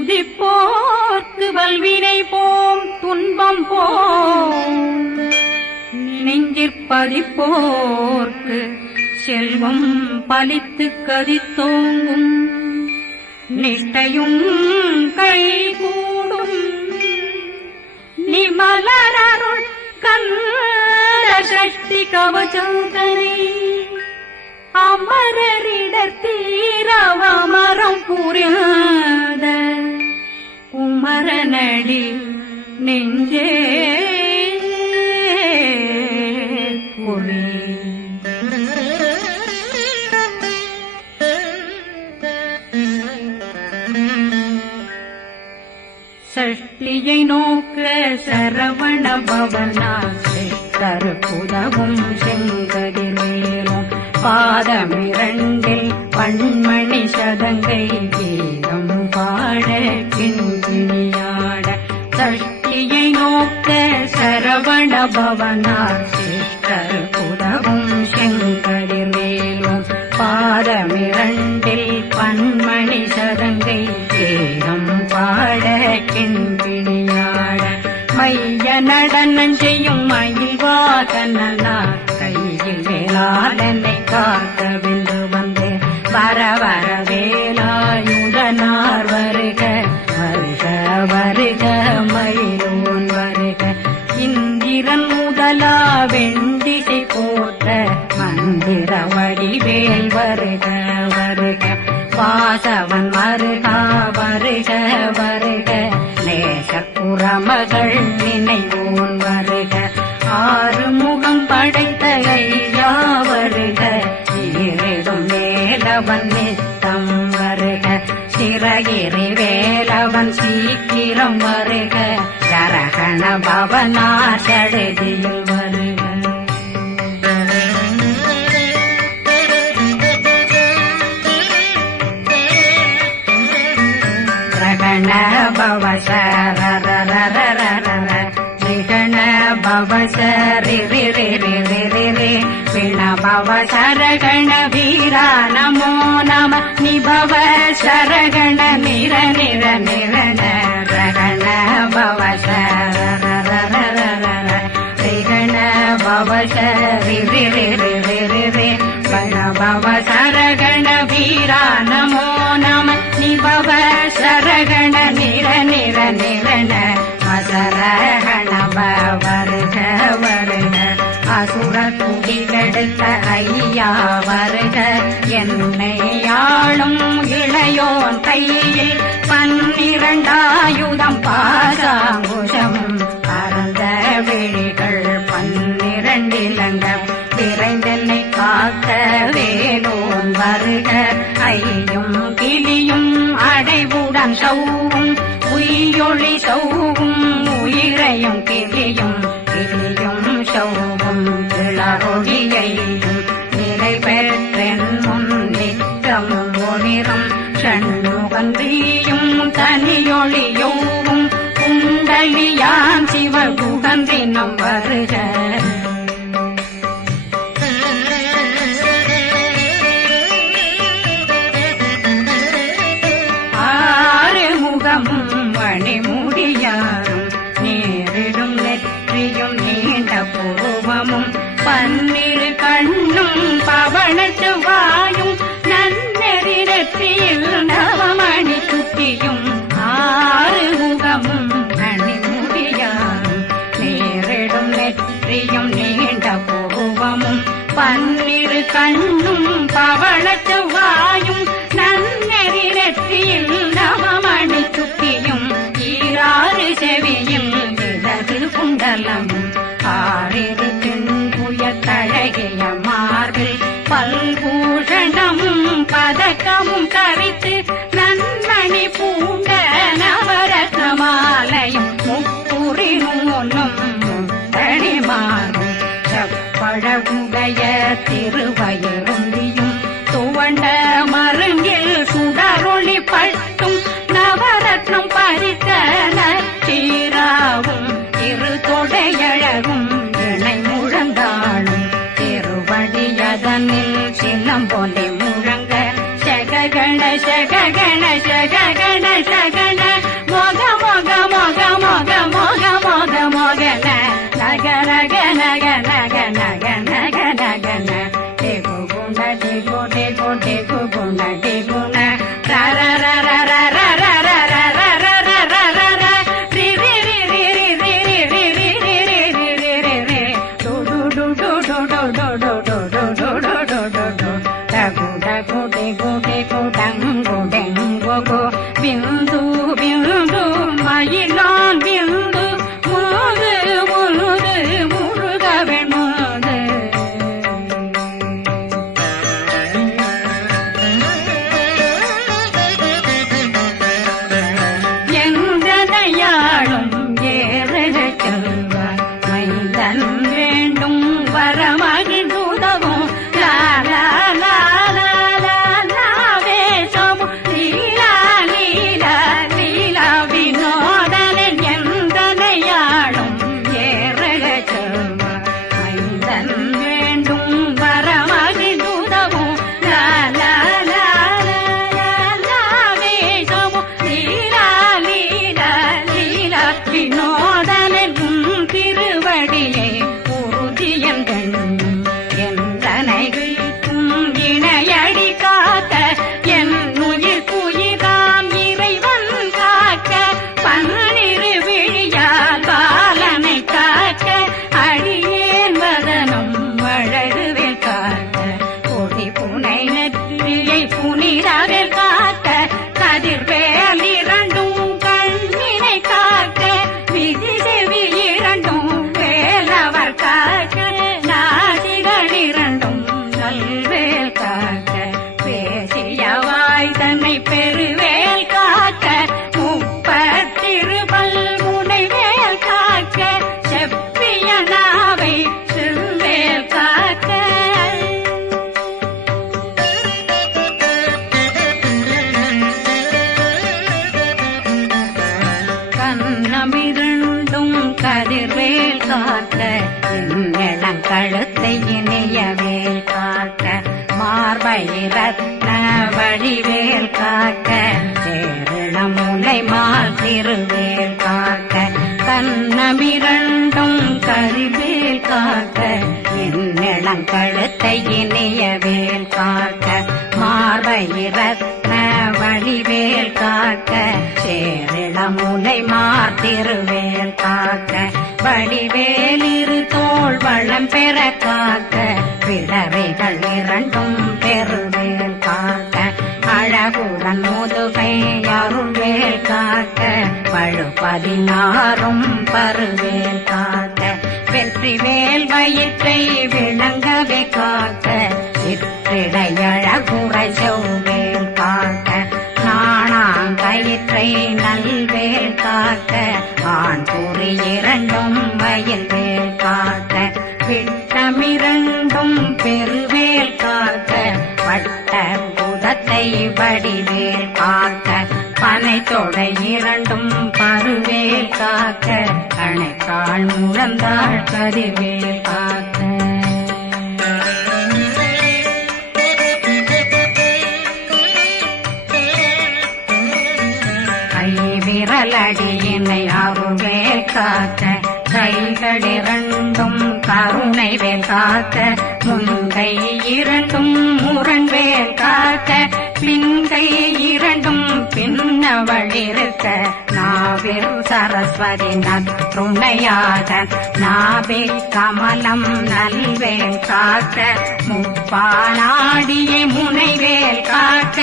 துதிப்போர்க்கு வல்வினை போம் துன்பம் போம் நெஞ்சிற்பதிப்போர்க்கு செல்வம் பலித்து கதித்தோங்கும் நிஷ்டையும் கைகூடும் நிமலரருள் கந்த சக்தி கவசந்தனை அமரரிடத்தீரவமரம் புரியாத குமரனடி நெஞ்சே பொறி சஷ்டியை நோக்க சரவண பவனாசை கருப்புதவும் செங்கதிரேலும் பாதமிரண்டில் பண்மணி சதங்கை கீதம் பாட கிண்கிணியாட சஷ்டியை நோக்க சரவண பவனாசை கருப்புதவும் செங்கதிரேலும் பாதமிரண்டில் பண்மணி சதங்கை கீதம் பாட கிண்கிணியாட மைய நடனம் செய்யும் மயில் வாகனார் கையில் வேளாளனை காக்க வென்று வந்தே வர வர வேலாயுதனார் வருக வருக வருக மயிலோன் வருக இந்திரன் முதலா வெண்டிசை போட்ட மந்திர வடிவேல் வருக வருக வாசவன் வருகா வருக வருக நேசப்புறமகள் நினைவோன் வருக ஆறு முகம் படைத்த ஐயா வருக ஈரிடும் வேலவன் நித்தம் வருக சிறகிரி வேலவன் சீக்கிரம் வருக ஜரகண பவனார் சடுதியில் வருக ரகண பவசரரரரரரர நிகண பவசரிரிரிரிரிரிரி விண பவசரகண வீரா நமோ நம நிபவ சரகண நிர நிர நிரண ரகண பவசரரரரரர ரிகண பவசரிரிரிரிரிரி விண பவசரகண வீரா நமோ நம நிபவ சரகண நிர நிர நிரண மசரகண வருக வருக அசுர குடிகெடுத்த ஐயா வருக என்னை ஆளும் இளையோன் கையில் 12 பாசாங்குஷம் பரந்த விழிகள் 12 இலங்க விரைந்தென்னை காக்க வேலோன் வருக ஐயும் கிளியும் அடைவுடன் சௌவும் உயிரொளி சௌவும் உயிரையும் கிளியும் கிளியும் சௌவும் கிளறொழியையும் நிலை பெற்றென் முன் நித்தமும் ஒளிரும் ஷண்முகந்தியும் தனியொளியோவும் குண்டலியான் சிவகுகந்தினம் வருக மணிமுடியாரும் நேரிடும் நெற்றியும் நீண்ட பூவமும் 12 கண்ணும் பவனத்து வாயும் நன்னெறி நெற்றியில் நவமணி சுட்டியும் 6 முகமும் மணிமுடியாரும் நேரிடும் நெற்றியும் நீண்ட பூவமும் 12 கண்ணும் பவனத்து வாயும் நன்னெறி நெற்றியில் நவமணி சுட்டியும் 6 செவியும் இடது குண்டலமும் 6 தின்புய தழகிய மார்பில் பல்பூஷணமும் பதக்கமும் தரித்து நன்மணி பூண்ட நவரத்ன மாலையும் முப்புரி நூலும் முத்தணிமாரும் செப்பழகுடைய திருவயருந்தியும் துவண்ட மருங்கில் சுடரொளி பட்டும் நவரத்னம் பறித்த நச்சீராவும் இரு தொடையழகும் இணை முழங்காலும் திருவடியதனில் சிலம்பொலி முழங்க சககண சககண சககண சகண பிந்து பிந்து மயிலான் பிந்து முழுது முழுது முழுகவன் முழுது எந்தனையாளும் ஏறக செல்வார் மைந்தன் வேண்டும் வரமகிழ்ந்துதவும் லாலா கதிர்வேல் காக்க எண்ணம் கழுத்தை இணையவேல் காக்க மார்பை ரத்ன வழிவேல் காக்க சேரணம் முனை மால் திருவேல் காக்க கண்ணமிரண்டும் கதிர்வேல் காக்க எண்ணம் கழுத்தை இணையவேல் காக்க மார்பை ரத்ன வழிவேல் காக்க சேரணம் முனை மால் திருவேல் காக்க வடிவேல் இரு தோள் வளம் பெற காக்க பிறவைகள் இரண்டும் பெருவேல் காக்க அழகுடன் முதுகை அருள்வேல் காக்க பழு 16 பருவேல் காக்க வெற்றிவேல் வயிற்றை விளங்கவே காக்க சிற்றிடையழகுறை செவ்வேல் காக்க நாணாங்கயிற்றை நல்வேல் காக்க ஆண் குறி இரண்டும் வயல்வேல் காக்க விட்டமிரண்டும் பெருவேல் காக்க வட்ட புதத்தை வடிவேல் காக்க பனை தொடை இரண்டும் பருவேல் காக்க கணைக்கால் முழந்தாள் கதிர்வேல் காக்க விரலடியினை அருள்வேல் காக்க கைகளிரண்டும் கருணை வேல் காக்க முன்கை இரண்டும் முரண்வேல் காக்க பின்கை இரண்டும் பின்னவழிருக்க நாவில் சரஸ்வதி நற்றுணையாக நாவே கமலம் நல்வேல் காக்க முப்பானாடியை முனைவேல் காக்க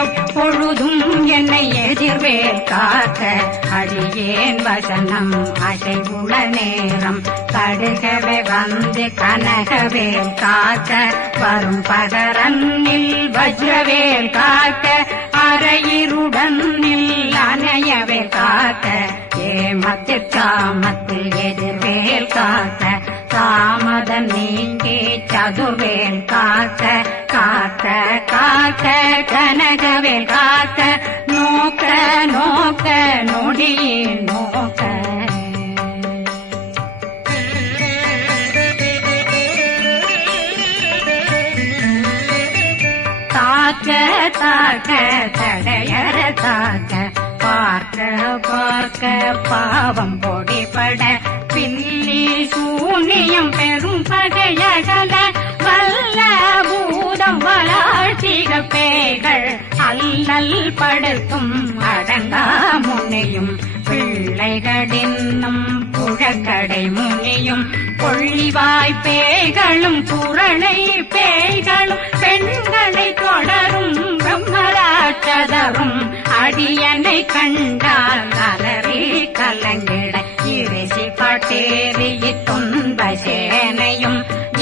எப்பொழுதும் என்னை எதிர்வேல் காக்க அடியேன் வசனம் அசைவுள நேரம் கடுகவே வந்து கனகவேல் காக்க வரும் பகரன்னில் வஜ்ரவேல் காக்க அரையிருடன் அணையவேல் காக்க ஏமத்தில் காமத்தில் எதிர்வேல் காக்க தாமதம் நீங்கி சதுர்வேல் காக்க காக்க காக்க கனகவேல் காக்க நோக்க நோக்க நொடியில் நோக்க தாக்க தாக்க தடையற தாக்க பார்க்க பார்க்க பாவம் பொடிபட பில்லி சூனியம் பெரும் பகையகல வல்ல பூதம் அல்லல் படுத்தும் அடங்கா முனையும் பிள்ளைகளின்னும் புழக்கடை முனியும் கொள்ளிவாய் பேய்களும் குரளை பேய்களும் பெண்களை தொடரும் பிரம்மராட்சதரும் அடியனை கண்டால் அலறி கலங்கிட இறைசி பாட்டேறிய துன்ப சேனையும்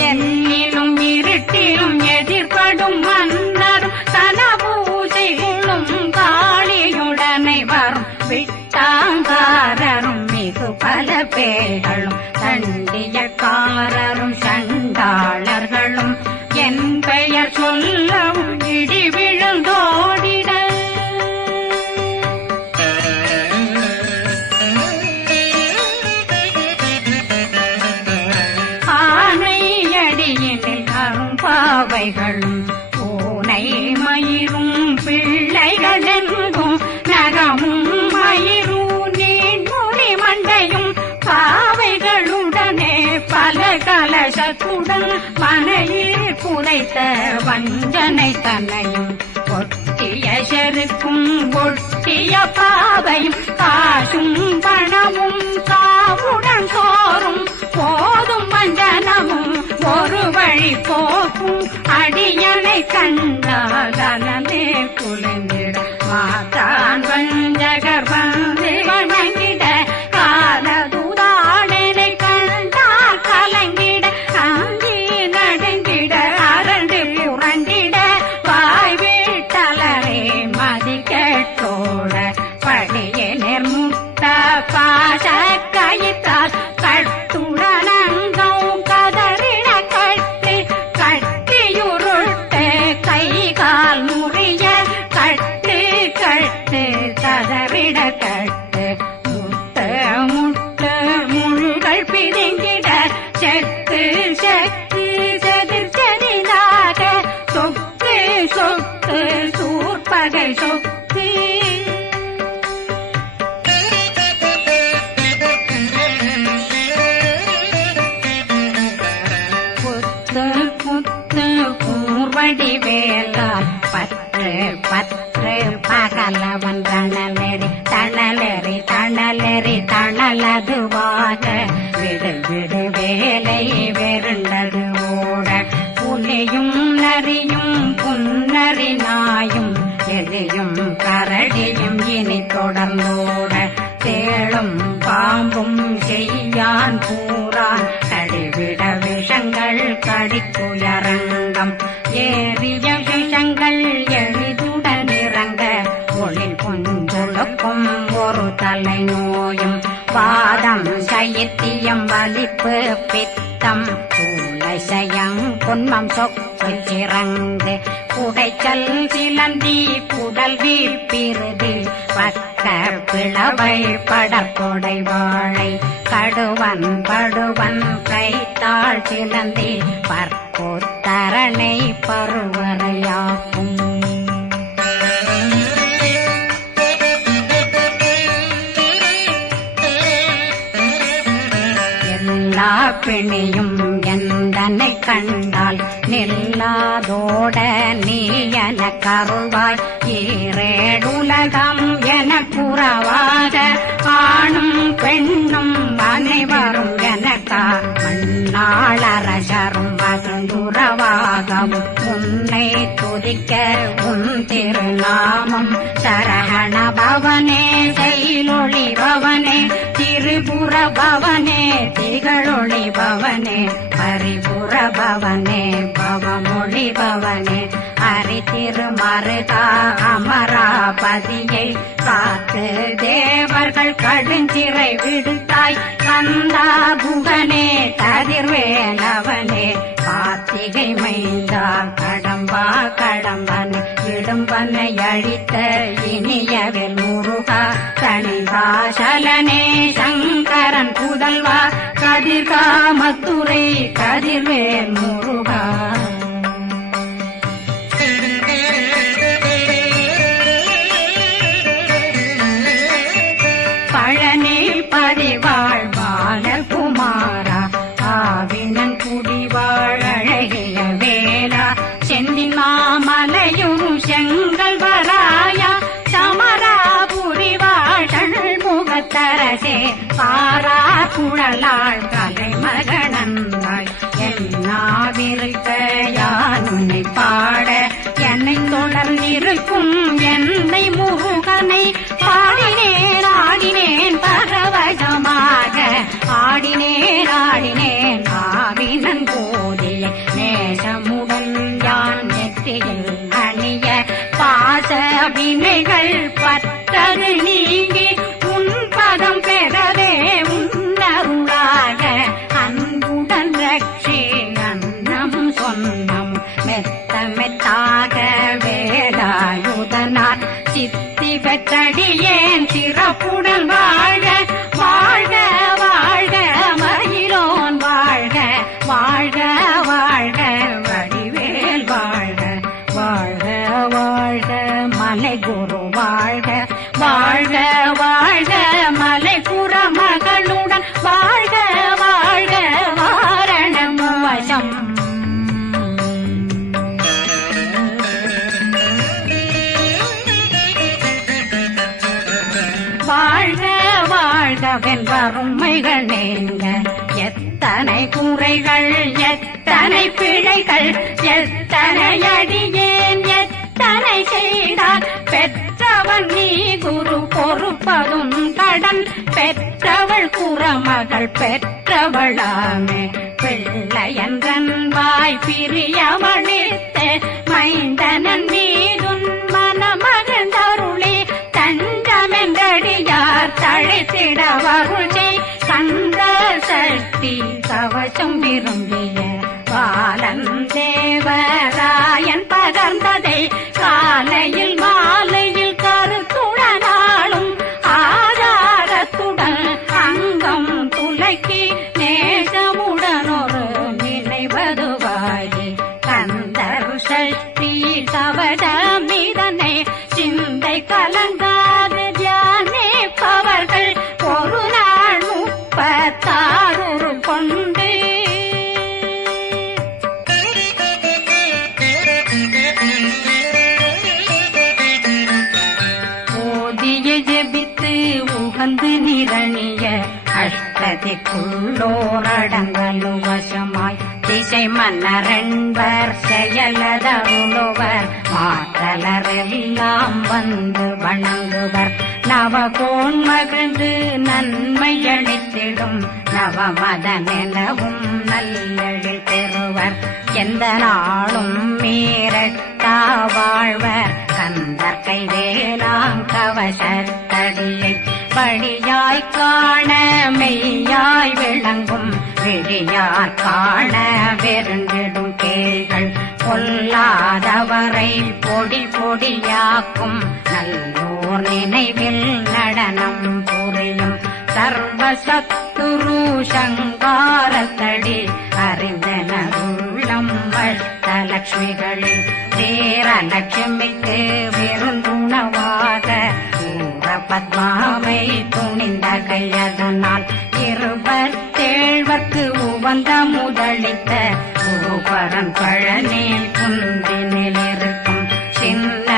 என்னிலும் இருட்டிலும் எதிர்படும் மன்னரும் தன பூஜைகளும் காளியுடனை வரும் விட்டாங்காரரும் மிகு பல பேர்களும் தண்டியக்காரரும் சண்டாளர்களும் என் பெயர் சொல்லவும் இடி விழுந்தோடிட ஆனையடியினில் அரும்பாவைகளும் பூனை மயிரும் பிள்ளைகளெங்கும் நகமும் மயிரும் நீன்மொழி மண்டையும் பாவைகளுடனே பல கலசத்துடன் மனையில் புதைத்த வஞ்சனை தன்னையும் ஒட்டிய செருக்கும் ஒட்டிய பாவையும் காசும் பணமும் சாவுடன் சோறும் போதும் வஞ்சனமும் ஒரு வழி போக்கும் அடியனை கண்டால் அலமே குளிர்ந்திட மாதான் வஞ்சகர் வந்து வணங்கிட காலதுதாடனை கண்டால் கலங்கிட அஞ்சி நடுங்கிட அரண்டு புரண்டிட வாய் வீட்டலரே மதி கேட்டோட படியே நிர்முட்ட பாச கயிற்றால் கட்டுடனங்கும் கதறிட கட்டு கட்டியுருட்டு கை கால் முறிய கட்டு கட்டு கதறிட கட்டு முட்ட முட்ட முள்கள் பிரிங்கிட செக்கு செக்கு செதிர் செதிலாக சொக்கு சொக்கு சூர்பகை சொக்கு கூர்வடி வேலால் பற்று பற்று பகலவன் தணலெறி தணலெறி தணலெறி தணலதுவாக விடு விடு வேலை வெருண்டது ஓட புலியும் நரியும் புன்னரி நாயும் எலியும் கரடியும் இனி தொடர்ந்தோட தேளும் பாம்பும் செய்யான் பூரான் கடிவிட விஷங்கள் கடிக்குயரங்கம் ஏறிய விஷங்கள் எளிதுடன் இறங்க ஒளில் கொஞ்சொழுக்கும் ஒரு தலை நோயும் வாதம் சைத்தியம் வலிப்பு பித்தம் சயம் பொன்மம் சொக்கு சிறங்கு குடைச்சல் சிலந்தி குடல் வீழ்பிருதி பக்க பிளவை படற்கொடை வாழை கடுவன் படுவன் கைத்தாள் சிலந்தி பற்கோத்தரணை பருவரையாக்கும் எல்லா பிணியும் எந்தனை கண்டால் நில்லாதோட நீ என கருவாய் ஈரேடுலகம் என புறவாக ஆணும் பெண்ணும் அனைவரும் எனக்கா மண்ணாளரசரும் மகந்துறவாகவும் உன்னை துதிக்க உன் திருநாமம் சரகண பவனே செயலொளி பவனே திரிபுர பவனே திகழொளி பவனே பரிபுர பவனே பவமொழி பவனே அரி திருமருகா அமராபதியை காத்து தேவர்கள் கடுஞ்சிறை விடுத்தாய் கந்தா குகனே கதிர்வேலவனே கார்த்திகை மைந்தா கடம்பா கடம்பனை இடும்பனை அழித்த இனியவில் முருகா தனிவாசலனே சங்கரன் புதல்வா கதிர்காமத்துறை கதிர்வேல் முருகா பழனி பதிவாழ் பாலகுமாரா ஆவினன் குடிவாழ் அழகிய வேலா செந்தில் மாமலையும் செங்கல் வராயா பாரா குழலாள் கலைமகனந்தாய் என்னாவிருக்க யான் உன்னை பாட என்னை தொடர்ந்திருக்கும் என்னை முருகனை பாடினேன் ஆடினேன் பரவசமாக ஆடினேன் ஆடினேன் ஆவினன் போதிய நேசமுடன் யான் நெற்றியில் அணிய பாச வினைகள் பற்றது நீங்கி உன் பதம் பெறவே உன்னருளாக அன்புடன் ரட்சி அன்னம் சொன்னம் மெத்த மெத்தாக வேலாயுதனார் சித்தி பெற்றடியேன் சிறப்புடன் வாழ்க வாழ்க வாழ்க மயிலோன் வாழ்க வாழ்க வாழ்க வடிவேல் வாழ்க வாழ்க வாழ்க மலை குரு வாழ்க வாழ்க வாழ்க மலை புற மகளுடன் வாழ்க வாழ்க வாரணம் வசம் வாழ்க வாழ்கவென் வறுமைகள் நீங்க எத்தனை குறைகள் எத்தனை பிழைகள் எத்தனை அடியேன் எத்தனை செய்தார் பெற்றவன் நீ குரு பொறுப்பதும் கடன் பெற்றவள் குறமகள் பெற்றவளாமே பிள்ளையன்றன் வாய் பிரியவழித்த மைந்தனன் மீதுன் மனமகந்தருளே தஞ்சமென்றடியார் தழைத்திட வருளை கந்த சக்தி கவசம் விரும்பிய பாலன் தேவராயன் பகர்ந்ததை காலையில் மாலையில் கருத்துடனாலும் ஆதாரத்துடன் அங்கம் துலக்கி நேசமுடன் ஒரு நினைவதுவாகி கந்தர் சஷ்டி கவசமிதனை சிந்தை கலங்காது தியானிப்பவர்கள் ஒரு நாள் 36 கொண்டு ஓதிய ஜெபித்து உகந்து நிரணிய அஷ்டதிக்குள்ளோரடங்கலு வசமாய் திசை மன்னரென்பர் செயலதருளுவர் மாற்றலரெல்லாம் வந்து வணங்குவர் நவகோன் மகிழ்ந்து நன்மையளித்திடும் நவமதனெனவும் நல்லெழில் பெறுவர் எந்த நாளும் மீறட்டா வாழ்வர் கந்தர் கைவேலாம் கவசத்தடியை படியாய் காண மெய்யாய் விளங்கும் விழியார் காண வெருண்டிடும் கேள்கள் பொல்லாதவரை பொடி பொடியாக்கும் நல்லோர் நினைவில் நடனம் புரியும் சர்வசத்துரு சங்காரத்தடி அறிந்தனருள்ளம் வஷ்டலட்சுமிகளில் சேரலட்சுமிக்கு விருந்துணவாக பத்மாவை துணிந்த கையதனால் 27 உவந்த முதலித்த குருபரன் பழனில் குந்தினில் இருக்கும் சின்ன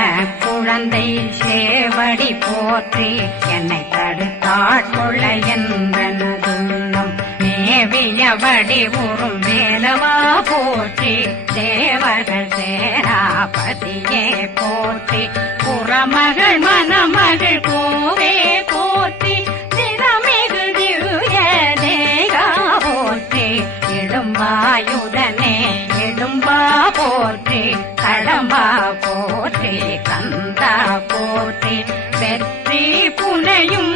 குழந்தை சேவடி போற்றி என்னை தடுத்தாட்கொள்ள என்பனதுள்ளம் மேவியபடி உறும் வேலவா போற்றி தேவர்கள் சேனாபதியே போற்றி புறமகள் மணமகள் கோவே போற்றி திறமிகு திவ்ய தேகா போற்றி இடும்பாயுதனே இடும்பா போற்றி கடம்பா போற்றி கந்தா போற்றி வெற்றி புனையும்